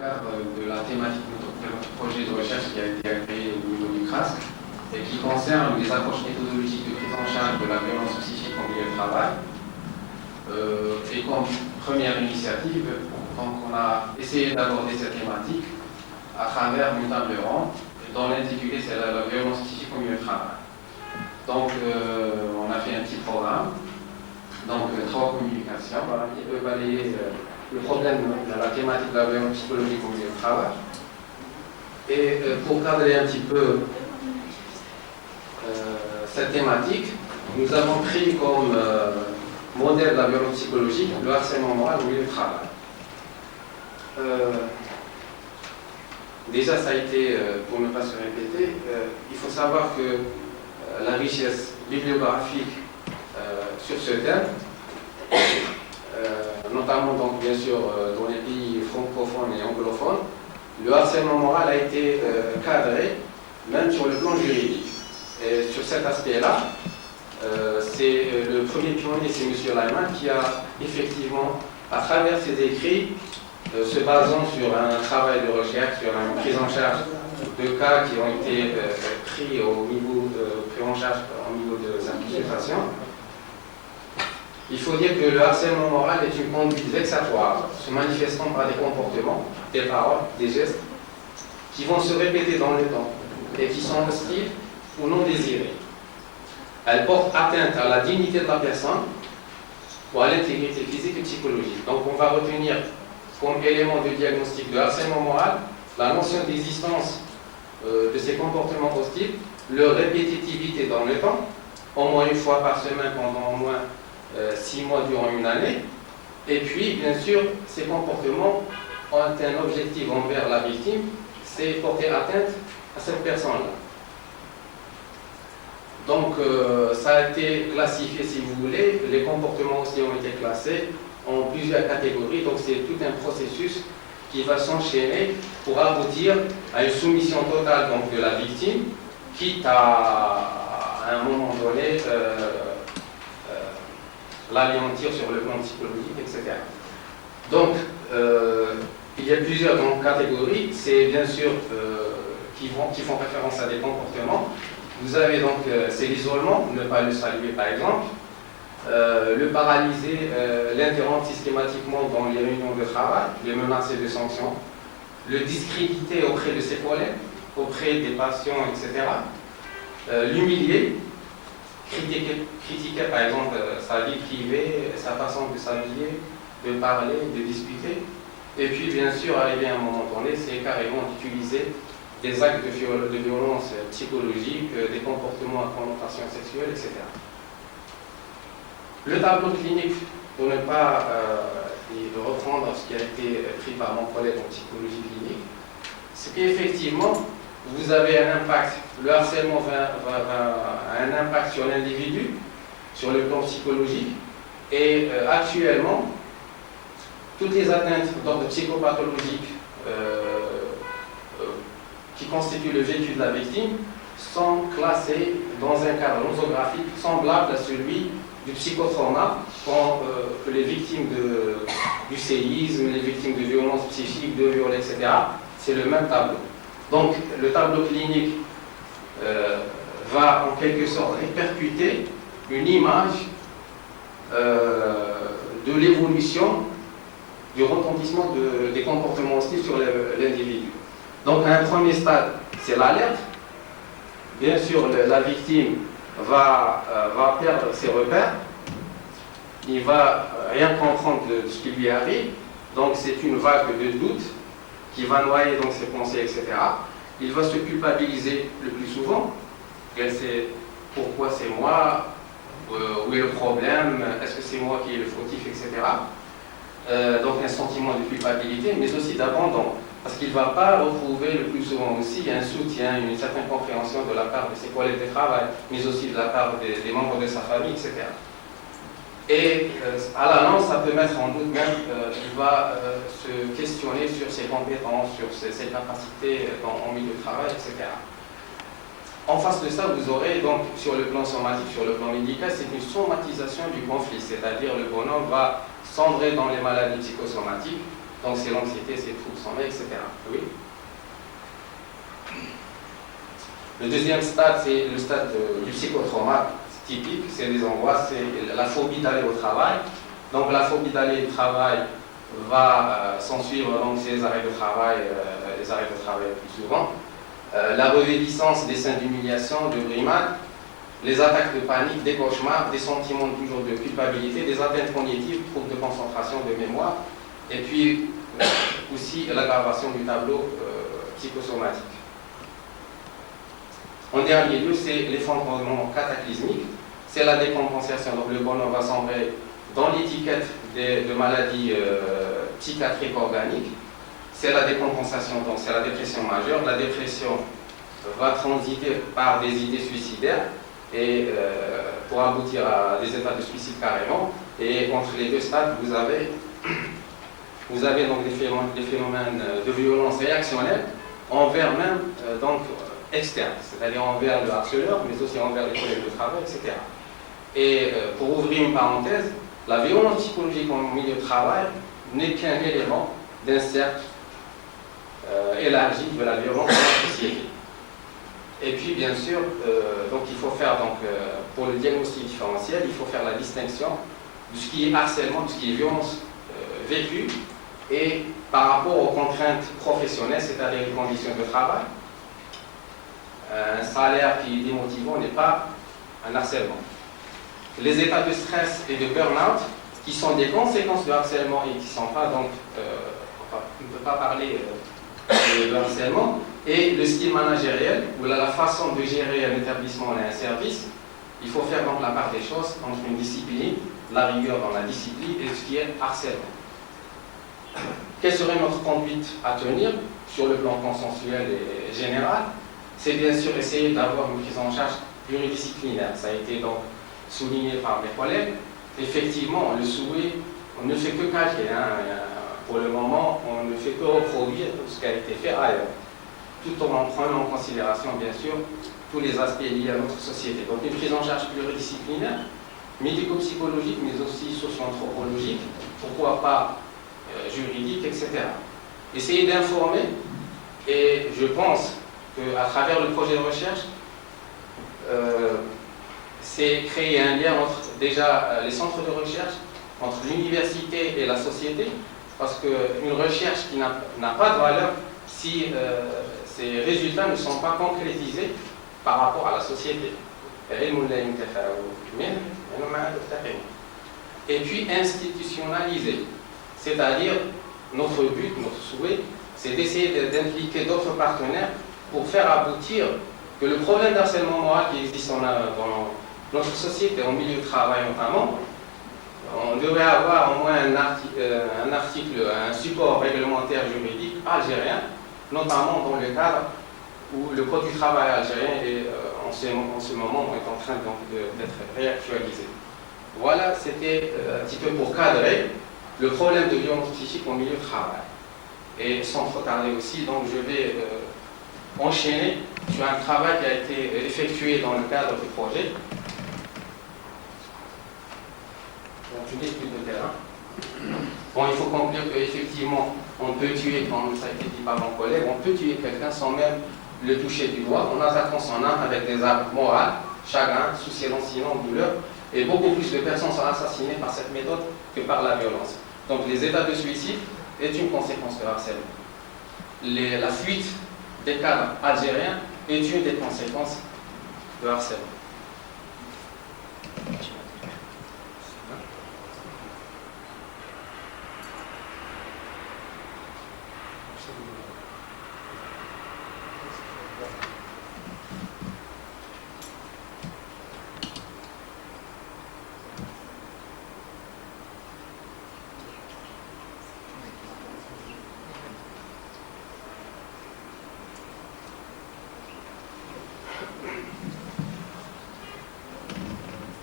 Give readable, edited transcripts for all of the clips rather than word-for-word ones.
cadre de la thématique de notre projet de recherche qui a été agréé au niveau du CRASC et qui concerne les approches méthodologiques de prise en charge de la violence psychique en milieu de travail. Et comme première initiative, donc on a essayé d'aborder cette thématique à travers une table ronde dont l'intitulé c'est la violence psychique au milieu de travail. Donc on a fait un petit programme, donc 3 communications, voilà, qui peut balayer le problème de la thématique de la violence psychologique au milieu de travail. Et pour cadrer un petit peu cette thématique, nous avons pris comme modèle de la violence psychologique le harcèlement moral au milieu de travail. Déjà, ça a été, pour ne pas se répéter, il faut savoir que la richesse bibliographique sur ce thème, notamment donc, bien sûr dans les pays francophones et anglophones, le harcèlement moral a été cadré même sur le plan juridique. Et sur cet aspect-là, c'est le premier pionnier, c'est M. Lyman, qui a effectivement, à travers ses écrits, se basant sur un travail de recherche, sur une prise en charge de cas qui ont été pris au niveau pris en charge au niveau de simplification. Il faut dire que le harcèlement moral est une conduite vexatoire, se manifestant par des comportements, des paroles, des gestes, qui vont se répéter dans le temps et qui sont hostiles ou non désirés. Elle porte atteinte à la dignité de la personne ou à l'intégrité physique et psychologique. Donc on va retenir comme élément de diagnostic de harcèlement moral la notion d'existence de ces comportements hostiles, leur répétitivité dans le temps, au moins une fois par semaine pendant au moins 6 mois durant une année, et puis bien sûr ces comportements ont un objectif envers la victime, c'est porter atteinte à cette personne-là. Donc ça a été classifié, si vous voulez, les comportements aussi ont été classés en plusieurs catégories, donc c'est tout un processus qui va s'enchaîner pour aboutir à une soumission totale donc, de la victime, quitte à un moment donné l'anéantir sur le plan psychologique, etc. Donc il y a plusieurs catégories, c'est bien sûr qui font référence à des comportements. Vous avez donc, c'est l'isolement, ne pas le saluer par exemple, le paralyser, l'interrompre systématiquement dans les réunions de travail, le menacer de sanctions, le discréditer auprès de ses collègues, auprès des patients, etc. L'humilier, critiquer par exemple sa vie privée, sa façon de s'habiller, de parler, de discuter. Et puis bien sûr, arriver à un moment donné, c'est carrément d'utiliser des actes de violence psychologique, des comportements à connotation sexuelle, etc. Le tableau clinique, pour ne pas reprendre ce qui a été pris par mon collègue en psychologie clinique, c'est qu'effectivement, vous avez un impact, le harcèlement a un impact sur l'individu, sur le plan psychologique, et actuellement, toutes les atteintes d'ordre psychopathologique qui constituent le vécu de la victime sont classées dans un cadre nosographique semblable à celui du psychotrauma que les victimes du séisme, les victimes de violences psychiques, de viols, etc. C'est le même tableau. Donc le tableau clinique va en quelque sorte répercuter une image de l'évolution du retentissement des comportements hostiles sur l'individu. Donc à un premier stade, c'est l'alerte. Bien sûr, la victime va perdre ses repères, il va rien comprendre de ce qui lui arrive, donc c'est une vague de doute qui va noyer donc ses pensées, etc. Il va se culpabiliser le plus souvent, c'est pourquoi c'est moi, où est le problème, est-ce que c'est moi qui est le fautif, etc. Donc un sentiment de culpabilité, mais aussi d'abandon. Parce qu'il ne va pas retrouver le plus souvent aussi un soutien, une certaine compréhension de la part de ses collègues de travail, mais aussi de la part des membres de sa famille, etc. Et à la langue, ça peut mettre en doute même qu'il va se questionner sur ses compétences, sur ses capacités en milieu de travail, etc. En face de ça, vous aurez donc sur le plan somatique, sur le plan médical, c'est une somatisation du conflit, c'est-à-dire le bonhomme va sombrer dans les maladies psychosomatiques, Donc c'est l'anxiété, c'est le trouble du sommeil, etc. Oui. Le deuxième stade, c'est le stade du psychotrauma typique, c'est les angoisses, c'est la phobie d'aller au travail. Donc la phobie d'aller au travail va s'en suivre donc ces arrêts de travail, les arrêts de travail le plus souvent. La revêtissance des scènes d'humiliation, de brimade, les attaques de panique, des cauchemars, des sentiments toujours de culpabilité, des atteintes cognitives, troubles de concentration, de mémoire, et puis aussi l'aggravation du tableau psychosomatique. En dernier lieu, c'est l'effondrement cataclysmique, c'est la décompensation. Donc le bonhomme va sombrer dans l'étiquette de maladies psychiatriques organiques. C'est la décompensation, donc c'est la dépression majeure. La dépression va transiter par des idées suicidaires et pour aboutir à des états de suicide carrément. Et entre les deux stades, vous avez donc des phénomènes de violence réactionnelle envers même donc externe, c'est-à-dire envers le harceleur, mais aussi envers les collègues de travail, etc. Et pour ouvrir une parenthèse, la violence psychologique en milieu de travail n'est qu'un élément d'un cercle élargi de la violence dans la société. Et puis, bien sûr, donc il faut faire, pour le diagnostic différentiel, il faut faire la distinction de ce qui est harcèlement, de ce qui est violence vécue, et par rapport aux contraintes professionnelles, c'est-à-dire les conditions de travail. Un salaire qui est démotivant n'est pas un harcèlement. Les états de stress et de burn-out, qui sont des conséquences de harcèlement et qui ne sont pas donc, on ne peut pas parler de harcèlement, et le style managériel, ou la façon de gérer un établissement et un service, il faut faire donc la part des choses entre une discipline, la rigueur dans la discipline et ce qui est harcèlement. Quelle serait notre conduite à tenir sur le plan consensuel et général? C'est bien sûr essayer d'avoir une prise en charge pluridisciplinaire. Ça a été donc souligné par mes collègues. Effectivement, le souhait, on ne fait que calquer. Pour le moment, on ne fait que reproduire ce qui a été fait ailleurs, tout en prenant en considération, bien sûr, tous les aspects liés à notre société. Donc une prise en charge pluridisciplinaire, médico-psychologique, mais aussi socio-anthropologique, pourquoi pas juridique, etc. Essayer d'informer, et je pense qu'à travers le projet de recherche, c'est créer un lien entre déjà les centres de recherche, entre l'université et la société, parce qu'une recherche qui n'a pas de valeur si ces résultats ne sont pas concrétisés par rapport à la société. Et puis institutionnaliser, c'est-à-dire notre but, notre souhait, c'est d'essayer d'impliquer d'autres partenaires pour faire aboutir que le problème d'harcèlement moral qui existe dans notre société, en milieu de travail notamment, on devrait avoir au moins un article, un support réglementaire juridique algérien, notamment dans le cadre où le Code du travail algérien est, en ce moment est en train d'être réactualisé. Voilà, c'était un petit peu pour cadrer le problème de violence psychique au milieu de travail. Et sans trop tarder aussi, donc je vais enchaîner sur un travail qui a été effectué dans le cadre du projet. Donc une étude de terrain. Bon, il faut conclure qu'effectivement, on peut tuer, comme ça a été dit par mon collègue, on peut tuer quelqu'un sans même le toucher du doigt, en attaquant son âme avec des armes morales, chagrin, souci, sinon douleur, et beaucoup plus de personnes sont assassinées par cette méthode que par la violence. Donc les états de suicide est une conséquence de harcèlement. La fuite des cadres algériens est une des conséquences de harcèlement.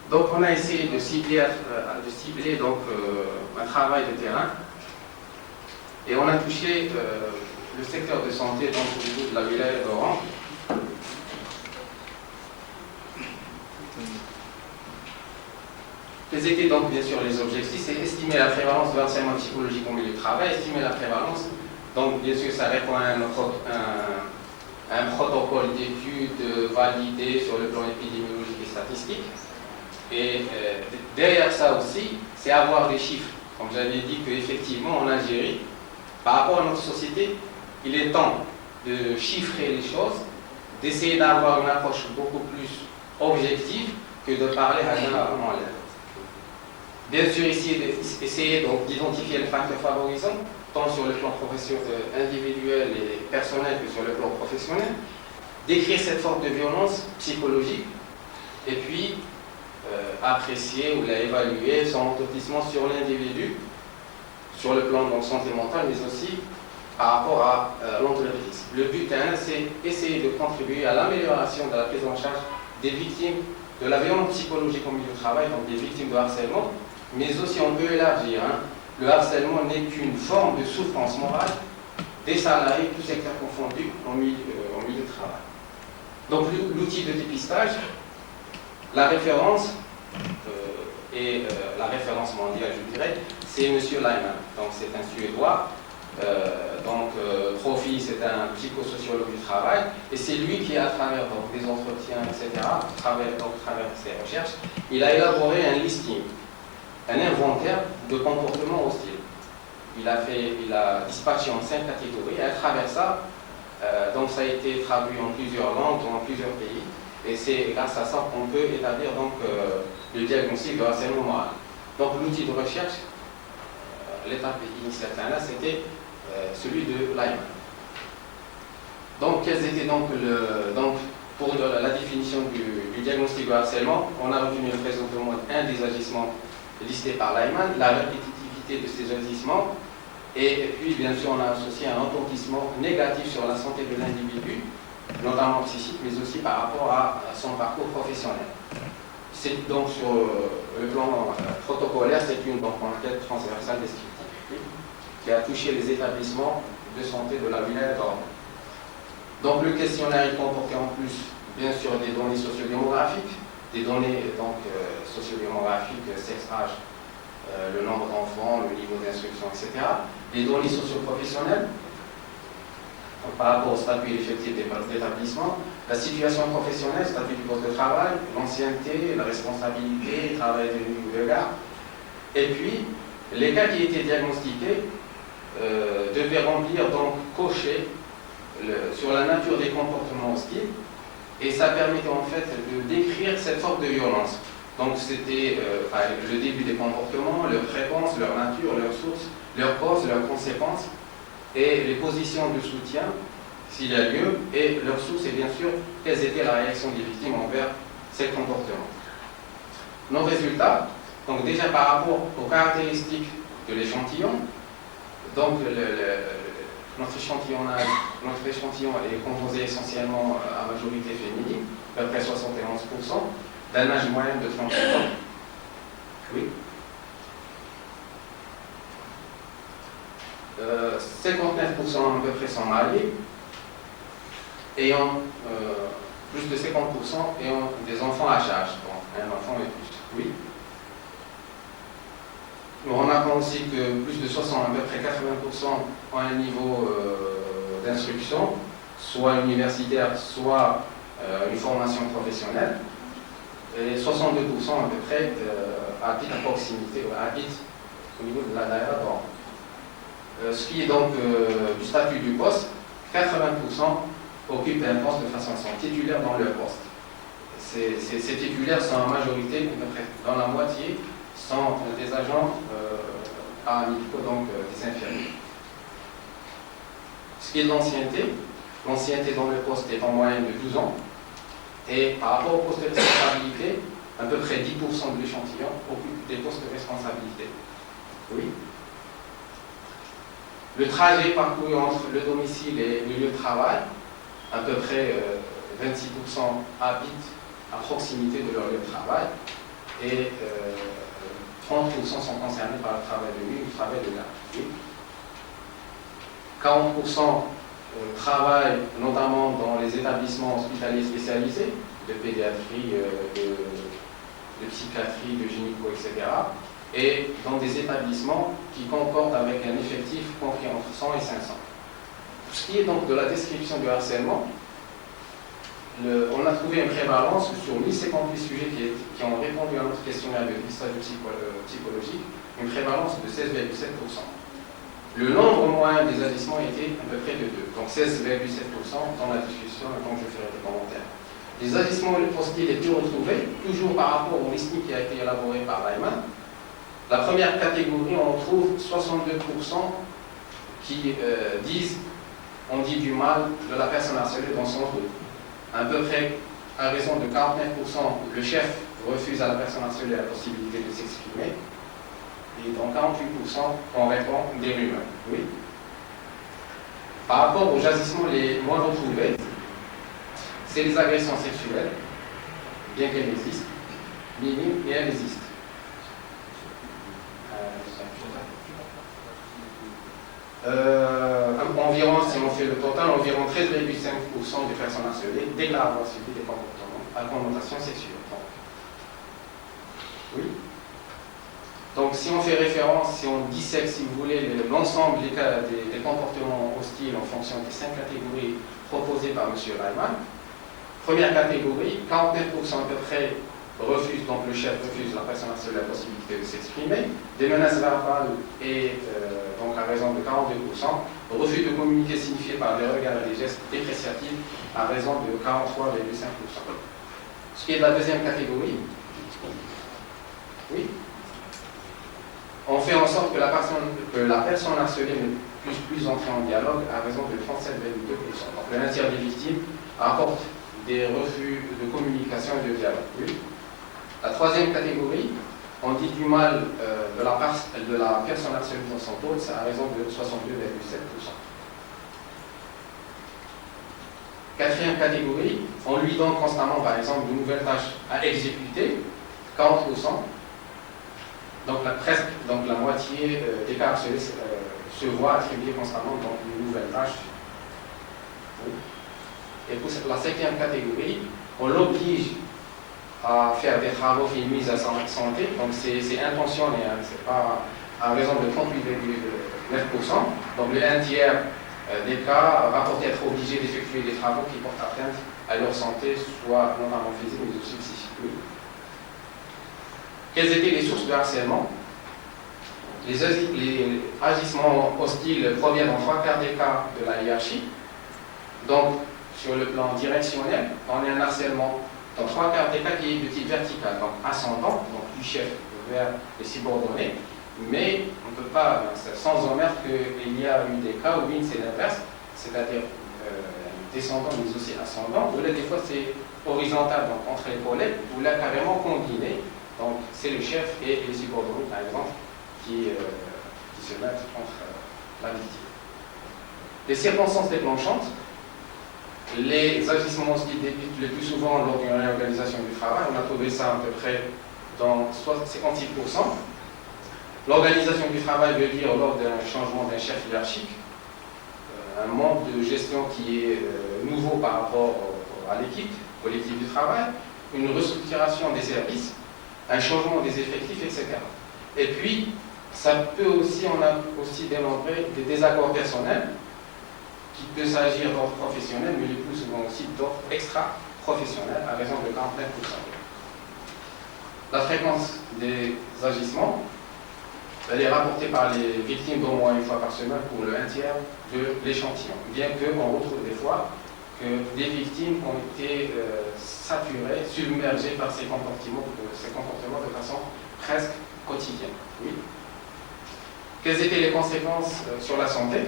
Donc on a essayé de cibler donc, un travail de terrain et on a touché le secteur de santé donc, au niveau de la wilaya d'Oran. Quels étaient donc bien sûr les objectifs? C'est estimer la prévalence de harcèlement psychologique au milieu de travail, estimer la prévalence. Donc bien sûr ça répond à un protocole d'études validé sur le plan épidémiologique et statistique. Et derrière ça aussi, c'est avoir des chiffres. Comme j'avais dit qu'effectivement en Algérie, par rapport à notre société, il est temps de chiffrer les choses, d'essayer d'avoir une approche beaucoup plus objective que de parler à en l'air. Bien sûr, essayer donc d'identifier les facteurs favorisants, tant sur le plan individuel et personnel que sur le plan professionnel, décrire cette forme de violence psychologique, et puis apprécier ou évaluer son retentissement sur l'individu, sur le plan de santé mentale, mais aussi par rapport à l'entreprise. Le but, c'est essayer de contribuer à l'amélioration de la prise en charge des victimes de la violence psychologique au milieu du travail, donc des victimes de harcèlement, mais aussi on peut élargir. Le harcèlement n'est qu'une forme de souffrance morale des salariés, tous secteurs confondus, au milieu du travail. Donc l'outil de dépistage, la référence, et la référence mondiale, je dirais, c'est M. Lyman. Donc c'est un Suédois. Profi, c'est un psychosociologue du travail, et c'est lui qui, à travers des entretiens, etc., à travers ses recherches, il a élaboré un listing, un inventaire de comportements hostiles. Il a dispatché en 5 catégories, et à travers ça, ça a été traduit en plusieurs langues, dans plusieurs pays, et c'est grâce à ça qu'on peut établir le diagnostic de harcèlement moral. Donc l'outil de recherche, l'étape initiale, c'était celui de Lyman. Donc, quels étaient pour la définition du diagnostic de harcèlement, on a retenu présentement un des agissements listés par Lyman, la répétitivité de ces agissements, et puis bien sûr on a associé un retentissement négatif sur la santé de l'individu, notamment psychique, mais aussi par rapport à son parcours professionnel. C'est donc sur le plan protocolaire, c'est une enquête transversale descriptive qui a touché les établissements de santé de la wilaya d'Oran. Donc le questionnaire il comportait en plus bien sûr des données sociodémographiques, des données sociodémographiques, sexe, âge, le nombre d'enfants, le niveau d'instruction, etc. Des données socioprofessionnelles par rapport au statut effectif d'établissement, la situation professionnelle, statut du poste de travail, l'ancienneté, la responsabilité, le travail de nuit ou de garde. Et puis, les cas qui étaient diagnostiqués devaient remplir, cocher sur la nature des comportements hostiles, et ça permettait en fait de décrire cette forme de violence. Donc c'était le début des comportements, leur fréquence, leur nature, leurs sources, leurs causes, leurs conséquences, et les positions de soutien, s'il y a lieu, et leurs sources, et bien sûr, quelles étaient la réaction des victimes envers ces comportements. Nos résultats, donc déjà par rapport aux caractéristiques de l'échantillon, donc notre échantillon est composé essentiellement à majorité féminine, à peu près 71%, d'un âge moyen de 38 ans. Oui. 59% à peu près sont mariés, ayant plus de 50% ayant des enfants à charge, donc un enfant et plus. Oui. On apprend aussi que plus de 60, à peu près 80% ont un niveau d'instruction, soit universitaire, soit une formation professionnelle, et 62% à peu près habitent à proximité, habitent au niveau de la daïra d'Oran. Ce qui est donc du statut du poste, 80% occupent un poste de façon titulaire dans leur poste. Ces titulaires sont en majorité, à peu près dans la moitié, sont des agents paramédicaux, donc des infirmiers. Ce qui est de l'ancienneté dans le poste est en moyenne de 12 ans, et par rapport au poste de responsabilité, à peu près 10% de l'échantillon occupent des postes de responsabilité. Oui. Le trajet parcouru entre le domicile et le lieu de travail, à peu près 26% habitent à proximité de leur lieu de travail, et 30% sont concernés par le travail de nuit ou le travail de garde. 40% travaillent notamment dans les établissements hospitaliers spécialisés, de pédiatrie, de psychiatrie, de gynéco, etc. et dans des établissements qui concordent avec un effectif compris entre 100 et 500. Pour ce qui est donc de la description du harcèlement, on a trouvé une prévalence sur 1058 sujets qui ont répondu à notre questionnaire de listage psychologique, une prévalence de 16,7%. Le nombre moyen des agissements était à peu près de 2, donc 16,7% dans la discussion, et donc je ferai des commentaires. Les agissements hostiles étaient retrouvés, toujours par rapport au listing qui a été élaboré par Reimann. La première catégorie, on trouve 62% qui disent on dit du mal de la personne harcelée dans son groupe. À peu près, à raison de 49%, le chef refuse à la personne harcelée la possibilité de s'exprimer. Et dans 48%, on répond des rumeurs. Oui. Par rapport aux agissements les moins retrouvés, c'est les agressions sexuelles, bien qu'elles existent, minimes, et elles existent. Environ, si on fait le total, environ 13,5% des personnes harcelées déclarent avoir subi des comportements à connotation sexuelle. Oui. Donc, si on fait référence, si on dissèque, si vous voulez, l'ensemble des comportements hostiles en fonction des 5 catégories proposées par M. Reimann, première catégorie, 49% à peu près refusent, donc le chef refuse la personne harcelée la possibilité de s'exprimer, des menaces verbales et donc à raison de 42%, refus de communiquer signifié par des regards et des gestes dépréciatifs à raison de 43,5%. Ce qui est de la deuxième catégorie, oui, on fait en sorte que la personne harcelée ne puisse plus entrer en dialogue à raison de 37,2%. Donc le tiers des victimes apporte des refus de communication et de dialogue. Oui. La troisième catégorie, on dit du mal de la personne harcelée dans son taux, c'est à raison de 62,7%. Quatrième catégorie, on lui donne constamment, par exemple, de nouvelles tâches à exécuter, 40%. Donc la moitié des cas harcelés se voient attribuer constamment donc, de nouvelles tâches. Et pour la cinquième catégorie, on l'oblige à faire des travaux qui nuisent à sa santé, donc c'est intentionnel, hein, c'est pas à raison de 38,9%. Donc le 1/3 des cas rapportés être obligés d'effectuer des travaux qui portent atteinte à leur santé, soit notamment physique mais aussi psychique. Quelles étaient les sources de harcèlement? Les agissements hostiles proviennent dans 3/4 des cas de la hiérarchie. Donc, sur le plan directionnel, on a un harcèlement dans 3/4 des cas qui est de type vertical, donc ascendant, donc du chef vers les subordonnés, mais on ne peut pas, sans omettre qu'il y a eu des cas où c'est l'inverse, c'est-à-dire descendant mais aussi ascendant, où là des fois c'est horizontal, donc entre les collègues, ou là carrément combiné, donc c'est le chef et les subordonnés par exemple qui se mettent contre la victime. Les circonstances déclenchantes, les agissements hostiles débutent le plus souvent lors d'une réorganisation du travail. On a trouvé ça à peu près dans 56%. L'organisation du travail veut dire lors d'un changement d'un chef hiérarchique, un mode de gestion qui est nouveau par rapport à l'équipe, au collectif du travail, une restructuration des services, un changement des effectifs, etc. Et puis, ça peut aussi, on a aussi dénombré des désaccords personnels, qui peut s'agir d'ordre professionnel, mais le plus souvent aussi d'ordre extra-professionnel, à raison de 49%. La fréquence des agissements, elle est rapportée par les victimes d'au moins une fois par semaine pour le 1/3 de l'échantillon, bien qu'on retrouve des fois que des victimes ont été saturées, submergées par ces comportements de façon presque quotidienne. Oui. Quelles étaient les conséquences sur la santé?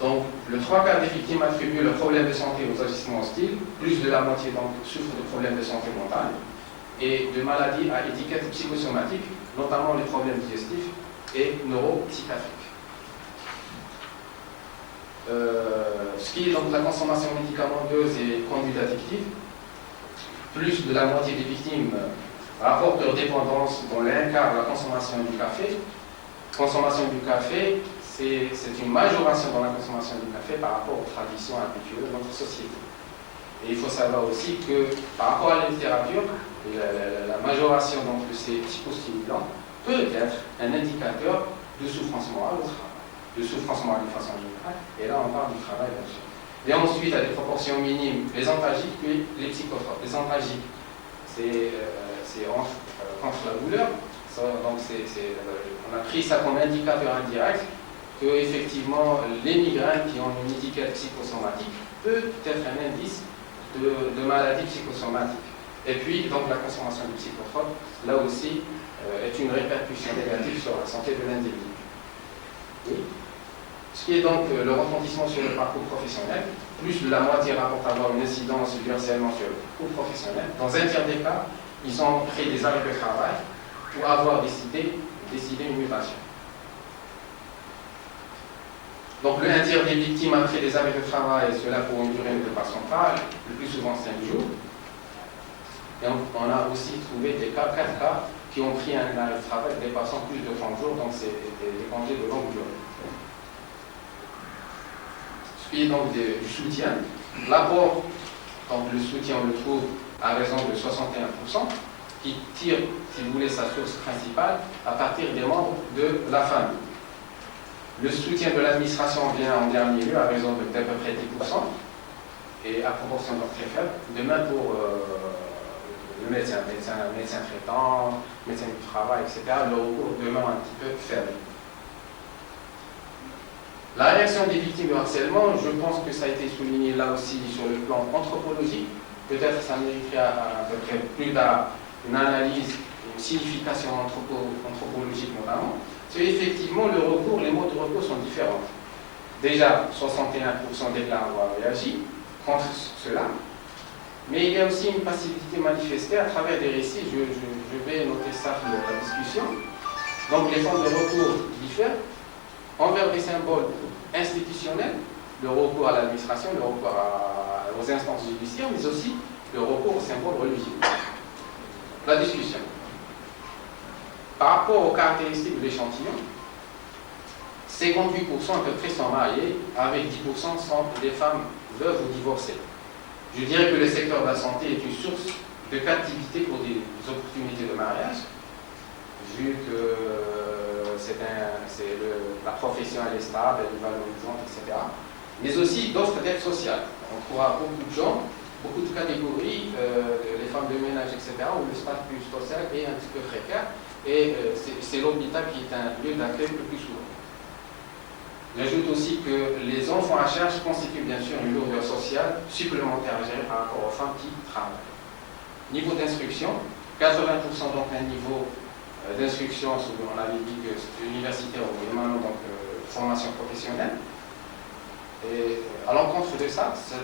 Donc, le 3/4 des victimes attribuent le problème de santé aux agissements hostiles, plus de la moitié donc souffrent de problèmes de santé mentale et de maladies à étiquette psychosomatique, notamment les problèmes digestifs et neuropsychiatriques. Ce qui est donc la consommation médicamenteuse et conduite addictive, plus de la moitié des victimes rapportent leur dépendance dont l'incarne la consommation du café. Consommation du café, c'est une majoration dans la consommation du café par rapport aux traditions habituelles de notre société. Et il faut savoir aussi que par rapport à la littérature, la majoration donc, de ces psychostimulants peut être un indicateur de souffrance morale au travail, de souffrance morale de façon générale, et là on parle du travail bien sûr. Et ensuite, à des proportions minimes, les antalgiques puis les psychotropes. Les antalgiques, c'est contre la douleur, donc on a pris ça comme indicateur indirect que effectivement les migraines qui ont une étiquette psychosomatique peut être un indice de maladie psychosomatique. Et puis, donc, la consommation de psychotropes, là aussi, est une répercussion négative sur la santé de l'individu. Oui. Ce qui est donc le retentissement sur le parcours professionnel, plus la moitié rapporte avoir une incidence du harcèlement sur le parcours professionnel. Dans un tiers des cas, ils ont créé des arrêts de travail pour avoir décidé une mutation. Donc, un tiers des victimes a créé des arrêts de travail, et cela pour une durée de façon pas, le plus souvent 5 jours. Et on a aussi trouvé des cas, 4 cas, qui ont pris un arrêt de travail dépassant plus de 30 jours, donc c'est des congés de longue durée. Ce qui est donc du soutien. L'apport, donc le soutien, on le trouve à raison de 61%, qui tire, si vous voulez, sa source principale à partir des membres de la famille. Le soutien de l'administration vient en dernier lieu à raison d'à peu près 10%, et à proportion très faible. De même pour le médecin traitant, médecin du travail, etc., le recours demeure un petit peu faible. La réaction des victimes de harcèlement, je pense que ça a été souligné là aussi sur le plan anthropologique. Peut-être ça mériterait à peu près plus tard une analyse, une signification anthropologique notamment. C'est effectivement le recours, les modes de recours sont différents. Déjà, 61% déclarent avoir réagi contre cela. Mais il y a aussi une passivité manifestée à travers des récits. Je vais noter ça dans la discussion. Donc les formes de recours diffèrent envers des symboles institutionnels, le recours à l'administration, le recours aux instances judiciaires, mais aussi le recours aux symboles religieux. La discussion. Par rapport aux caractéristiques de l'échantillon, 58% à peu près sont mariés, avec 10% sont des femmes veuves ou divorcées. Je dirais que le secteur de la santé est une source de captivité pour des opportunités de mariage, vu que la profession elle est stable, elle est valorisante, etc. Mais aussi d'offres d'aide sociale. On trouvera beaucoup de gens, beaucoup de catégories, les femmes de ménage, etc., où le statut social est un petit peu précaire, et c'est l'hôpital qui est un lieu d'accueil le plus souvent. J'ajoute aussi que les enfants à charge constituent bien sûr une lourdeur sociale supplémentaire à gérer par rapport aux femmes qui travaillent. Niveau d'instruction, 80% donc un niveau d'instruction, on avait dit que c'était universitaire ou maintenant donc formation professionnelle. Et à l'encontre de ça, ça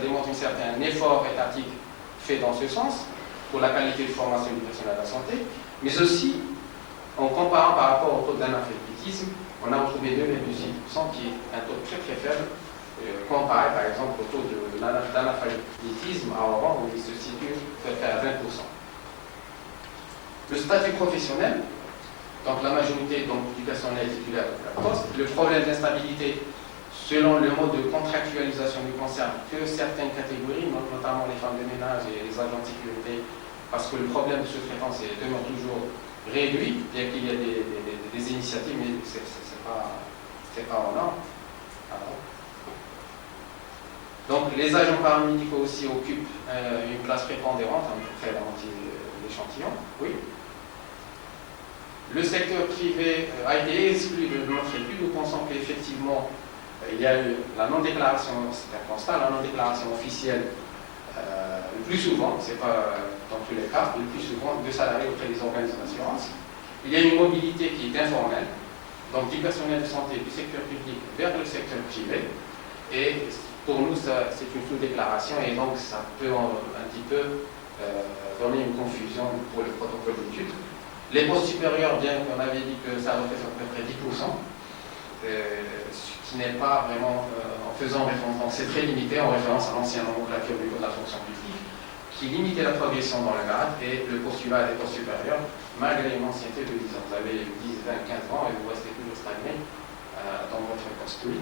démontre un certain effort étatique fait dans ce sens pour la qualité de formation du personnel de la santé, mais aussi en comparant par rapport au taux d'analphabétisme, on a retrouvé 2,6% qui est un taux très très faible, comparé par exemple au taux d'analphabétisme à Oran où il se situe à 20%. Le statut professionnel, donc la majorité du personnel titulaire de la poste, le problème d'instabilité selon le mode de contractualisation ne concerne que certaines catégories, notamment les femmes de ménage et les agents de sécurité, parce que le problème de sous-traitance demeure toujours réduit, bien qu'il y ait des initiatives, mais c'est pas en ordre. Donc les agents paramédicaux aussi occupent une place prépondérante, à peu près la moitié de l'échantillon. Oui. Le secteur privé a été exclu de notre étude. Nous pensons qu'effectivement, il y a eu la non-déclaration, c'est un constat, la non-déclaration officielle, le plus souvent, c'est pas dans tous les cas, le plus souvent, de salariés auprès des organismes d'assurance. Il y a une mobilité qui est informelle, donc du personnel de santé du secteur public vers le secteur privé. Et pour nous, c'est une sous-déclaration et donc ça peut un petit peu donner une confusion pour le protocole d'étude. Les postes supérieurs, bien qu'on avait dit que ça représente à peu près 10%, ce qui n'est pas vraiment en faisant référence, donc c'est très limité en référence à l'ancienne nomenclature du code de la fonction publique, qui limitait la progression dans le grade et le postulat des postes supérieurs, malgré une ancienneté de 10 ans. Vous avez 10, 20, 15 ans et vous restez toujours stagné dans votre poste. Oui.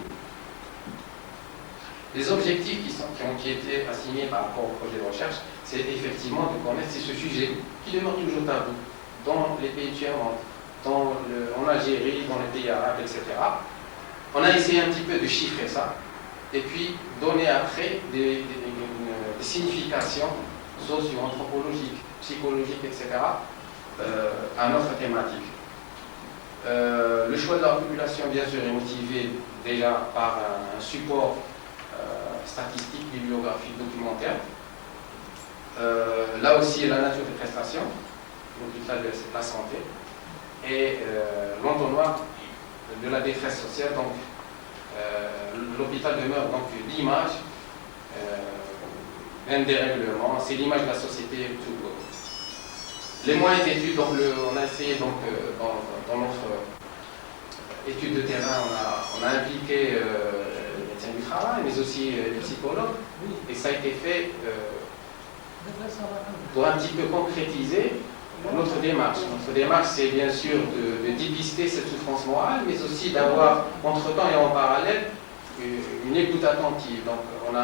Les objectifs qui étaient assignés par rapport au projet de recherche, c'est effectivement de connaître ce sujet qui demeure toujours tabou dans les pays tiers, en Algérie, dans les pays arabes, etc. On a essayé un petit peu de chiffrer ça et puis donner après des significations socio-anthropologiques, psychologiques, etc. À notre thématique. Le choix de la population, bien sûr, est motivé déjà par un support statistique, bibliographique, documentaire. Là aussi, la nature des prestations, l'hôpital de la santé, et l'entonnoir de la détresse sociale. Donc, l'hôpital demeure donc l'image d'un dérèglement, c'est l'image de la société tout court. Les moyens d'études, donc on a essayé donc, dans notre étude de terrain, on a impliqué les médecins du travail, mais aussi les psychologues, et ça a été fait pour un petit peu concrétiser notre démarche. Notre démarche, c'est bien sûr de dépister cette souffrance morale, mais aussi d'avoir, entre-temps et en parallèle, une écoute attentive. Donc, on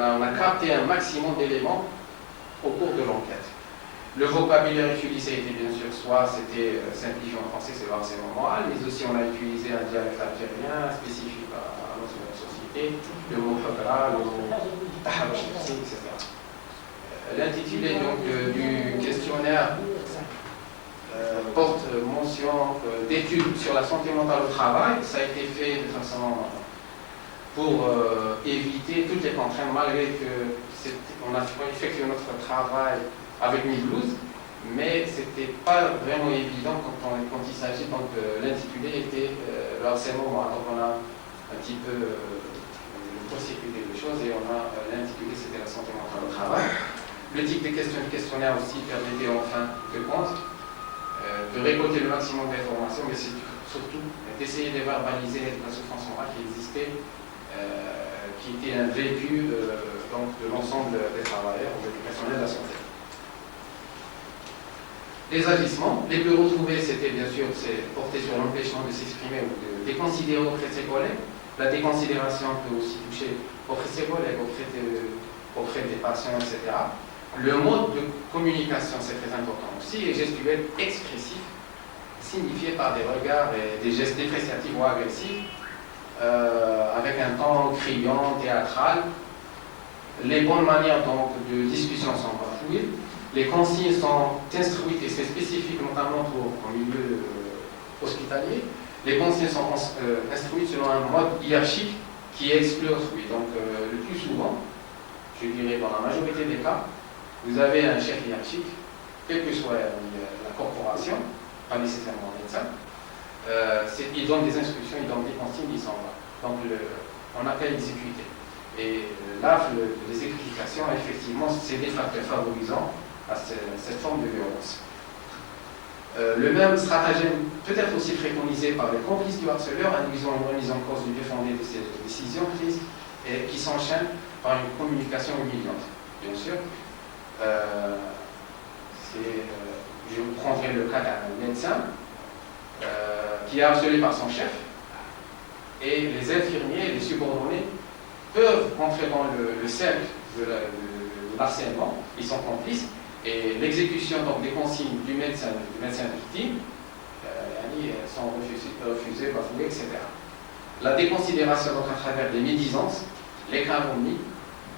a capté un maximum d'éléments au cours de l'enquête. Le vocabulaire utilisé était bien sûr, soit c'était simplifié en français, c'est le harcèlement moral, mais aussi on a utilisé un dialecte algérien spécifique à notre société, le mot khadra, le mot taharouch, etc. L'intitulé du questionnaire porte mention d'études sur la santé mentale au travail. Ça a été fait de façon pour éviter toutes les contraintes, malgré qu'on a effectué notre travail avec Mulhouse, mais ce n'était pas vraiment évident quand il s'agit, donc l'intitulé était le harcèlement moral. Donc on a un petit peu procédé les choses et on a l'intitulé c'était la santé mentale au travail. Le type de questionnaire aussi permettait en fin de compte de récolter le maximum d'informations, mais c'est surtout d'essayer de verbaliser la souffrance morale qui existait, qui était un vécu donc, de l'ensemble des travailleurs, des personnels de la santé. Les agissements, les plus retrouvés, c'était bien sûr porté sur l'empêchement de s'exprimer ou de déconsidérer auprès de ses collègues. La déconsidération peut aussi toucher auprès de ses collègues, auprès des patients, etc. Le mode de communication, c'est très important aussi, et gestuel expressif, signifié par des regards et des gestes dépréciatifs ou agressifs, avec un ton criant, théâtral. Les bonnes manières donc, de discussion sont bafouées. Les consignes sont instruites et c'est spécifique notamment au milieu hospitalier. Les consignes sont instruites selon un mode hiérarchique qui exclut autrui. Donc le plus souvent, je dirais dans la majorité des cas, vous avez un chef hiérarchique, quelle que soit la corporation, pas nécessairement un médecin, il donne des instructions, il donne des consignes, il s'en va. Donc on n'a qu'à exécuter. Et là, les explications, effectivement, c'est des facteurs favorisants à cette forme de violence. Le même stratagème peut être aussi préconisé par les complices du harceleur, induisant une remise en cause du bien fondé de ces décisions prises et qui s'enchaînent par une communication humiliante. Bien sûr, je vous prendrai le cas d'un médecin qui est harcelé par son chef et les infirmiers, les subordonnés peuvent entrer dans le cercle de l'harcèlement, ils sont complices. Et l'exécution des consignes du médecin victime sont refusées, bafouées, etc. La déconsidération donc, à travers des médisances, les calomnies,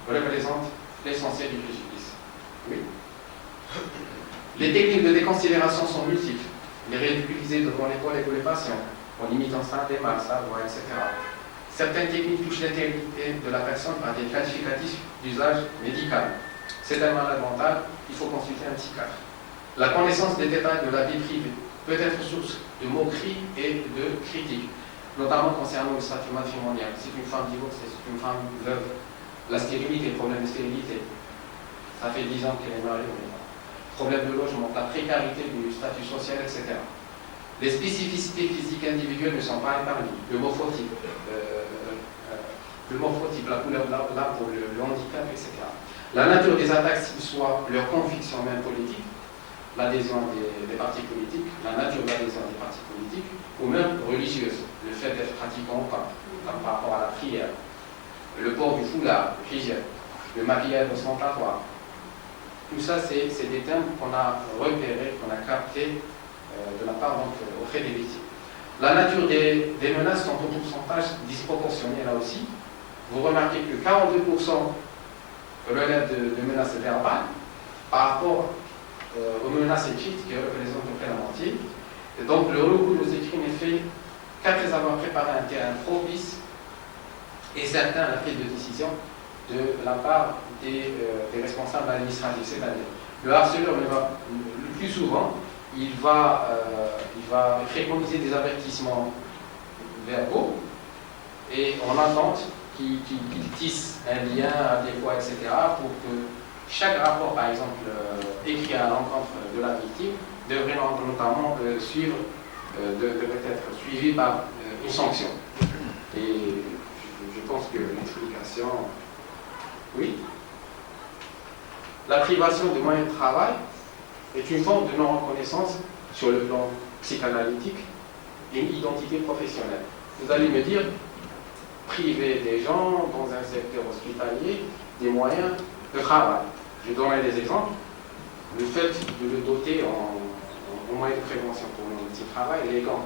représente l'essentiel du préjudice. Oui. Les techniques de déconsidération sont multiples. Les réutiliser devant les collègues ou les patients, en imitant ça, des masses, sa voix, etc. Certaines techniques touchent l'intégrité de la personne par des qualificatifs d'usage médical. C'est un malade mental, il faut consulter un psychiatre. La connaissance des détails de la vie privée peut être source de moqueries et de critiques, notamment concernant le statut matrimonial. C'est une femme divorcée, c'est une femme veuve. La stérilité, problème de stérilité. Ça fait 10 ans qu'elle est mariée, mais problème de logement, la précarité du statut social, etc. Les spécificités physiques individuelles ne sont pas épargnées. Le morphotype, la couleur de la peau, le handicap, etc. La nature des attaques, soit leur conviction même politique, l'adhésion des partis politiques, la nature d'adhésion des partis politiques, ou même religieuse, le fait d'être pratiquant ou pas, comme par rapport à la prière, le port du foulard, l'hygiène, le maquillage ostentatoire. Tout ça, c'est des thèmes qu'on a repérés, qu'on a captés de la part auprès des victimes. La nature des menaces sont au pourcentage disproportionné là aussi. Vous remarquez que 42% relèvent de menaces verbales par rapport aux menaces écrites qui représentent à peu près la moitié. Et donc le recours aux écrits n'est fait qu'après avoir préparé un terrain propice et certain à la prise de décision de la part des responsables administratifs. C'est-à-dire, le harceleur le plus souvent, il va préconiser des avertissements verbaux et en attente qu'il tisse un lien adéquat, etc., pour que chaque rapport, par exemple, écrit à l'encontre de la victime, devrait notamment devrait être suivi par une sanction. Et je pense que l'explication... Oui. La privation de moyens de travail est une forme de non-reconnaissance sur le plan psychanalytique et une identité professionnelle. Vous allez me dire, priver des gens dans un secteur hospitalier des moyens de travail. Je donnerai des exemples. Le fait de le doter en moyens de prévention pour le métier de travail, les gants,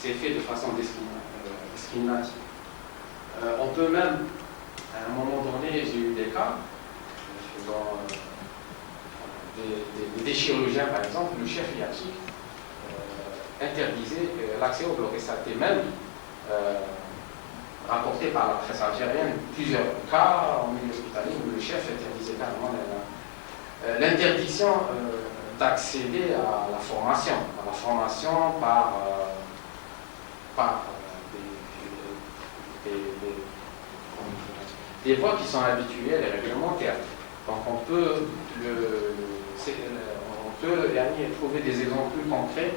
c'est fait de façon discriminative. On peut même, à un moment donné, j'ai eu des cas, dans des chirurgiens par exemple, le chef hiérarchique interdisait l'accès au bloc. Et ça a été même rapporté par la presse algérienne, plusieurs cas en milieu hospitalier où le chef interdisait carrément l'interdiction d'accéder à la formation par des voies qui sont habituelles et réglementaires. Donc on peut trouver des exemples plus concrets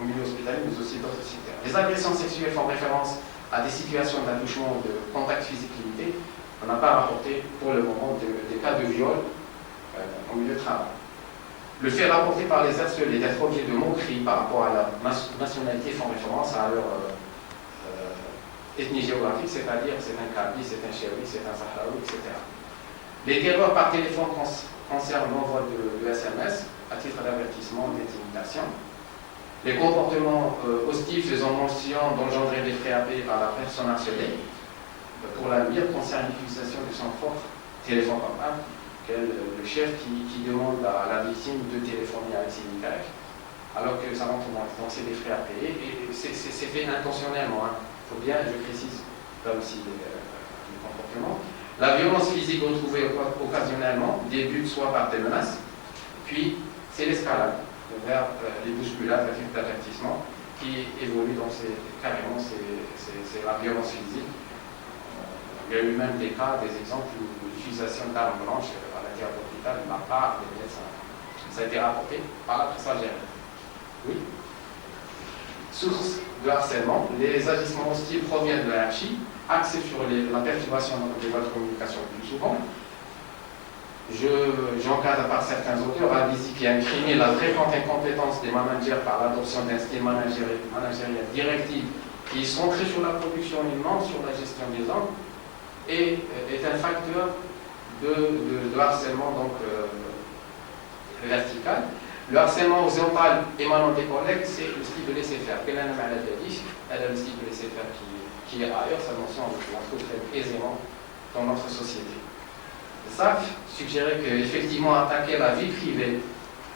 au milieu hospitalier, mais aussi d'autres secteurs. Les agressions sexuelles font référence à des situations d'attouchement ou de contact physique limité. On n'a pas rapporté pour le moment des cas de viol au milieu de travail. Le fait rapporté par les harcelés d'être objet de moqueries par rapport à leur nationalité font référence à leur ethnie géographique, c'est-à-dire c'est un Kabylie, c'est un Chéri, c'est un Sahraoui, etc. Les terreurs par téléphone concernent l'envoi de SMS à titre d'avertissement, d'intimidation. Les comportements hostiles faisant mention d'engendrer des frais à payer par la personne harcelée, pour la lire, concerne l'utilisation de son propre téléphone portable, le chef qui demande à la victime de téléphoner avec ses Y, alors que ça rentre dans c'est des frais à payer, et c'est fait intentionnellement. Il faut bien, je précise, là aussi les comportements. La violence physique retrouvée occasionnellement débute soit par des menaces, puis c'est l'escalade vers les bousculades, d'avertissement, qui évolue dans carrément c'est la violence physique. Il y a eu même des cas, des exemples où l'utilisation d'armes blanches à l'intérieur de l'hôpital par part des médecins. Ça a été rapporté par la presse algérienne. Oui. Source de harcèlement, les agissements hostiles proviennent de la hiérarchie, axés sur la perturbation des voies de communication le plus souvent. J'encadre par certains auteurs à visite qui a incriminé la fréquente incompétence des managers par l'adoption d'un style managérial directif qui est centré sur la production et non sur la gestion des hommes, et est un facteur de harcèlement vertical. Le harcèlement horizontal émanant des collègues, c'est le style de laisser-faire. Quel est le style de laisser-faire qui est ailleurs, sa notion on la trouve très aisément dans notre société. SAF suggérait qu'effectivement attaquer la vie privée